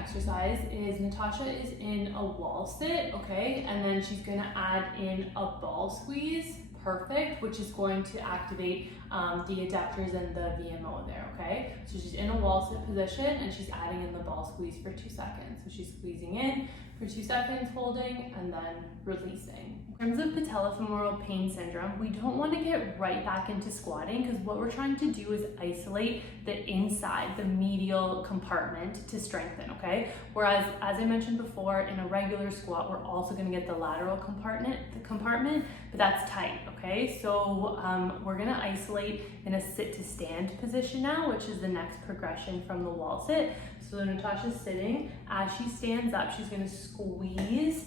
exercise is Natasha is in a wall sit, okay? And then she's gonna add in a ball squeeze, perfect, which is going to activate the adductors and the VMO there, okay? So she's in a wall sit position and she's adding in the ball squeeze for 2 seconds. So she's squeezing in for 2 seconds, holding, and then releasing. In terms of patellofemoral pain syndrome, we don't want to get right back into squatting because what we're trying to do is isolate the inside, the medial compartment to strengthen, okay? Whereas, as I mentioned before, in a regular squat, we're also going to get the lateral compartment, but that's tight, okay? So we're going to isolate in a sit to stand position now, which is the next progression from the wall sit. So Natasha's sitting. As she stands up, she's going to squeeze.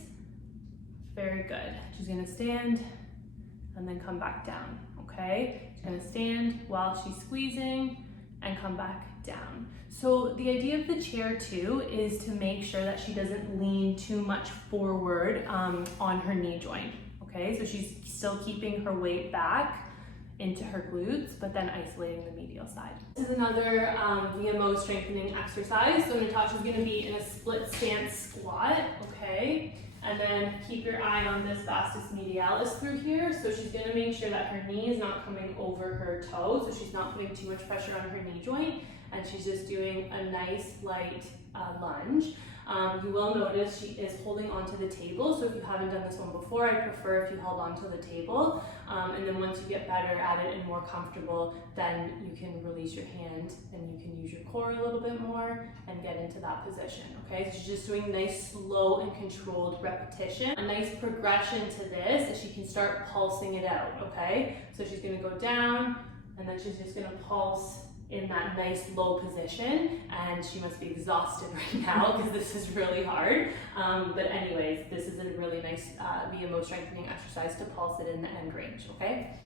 Very good. She's gonna stand and then come back down, okay? She's gonna stand while she's squeezing and come back down. So the idea of the chair too is to make sure that she doesn't lean too much forward on her knee joint, okay? So she's still keeping her weight back into her glutes, but then isolating the medial side. This is another VMO strengthening exercise. So Natasha's gonna be in a split stance squat, okay? And then keep your eye on this vastus medialis through here. So she's gonna make sure that her knee is not coming over her toe, so she's not putting too much pressure on her knee joint, and she's just doing a nice light lunge. You will notice she is holding onto the table, so if you haven't done this one before, I prefer if you held onto the table, and then once you get better at it and more comfortable, then you can release your hand and you can use your core a little bit more and get into that position, okay? So she's just doing nice, slow and controlled repetition. A nice progression to this is she can start pulsing it out, okay? So she's gonna go down and then she's just gonna pulse in that nice low position, and she must be exhausted right now because this is really hard. But anyways, this is a really nice VMO strengthening exercise to pulse it in the end range, okay?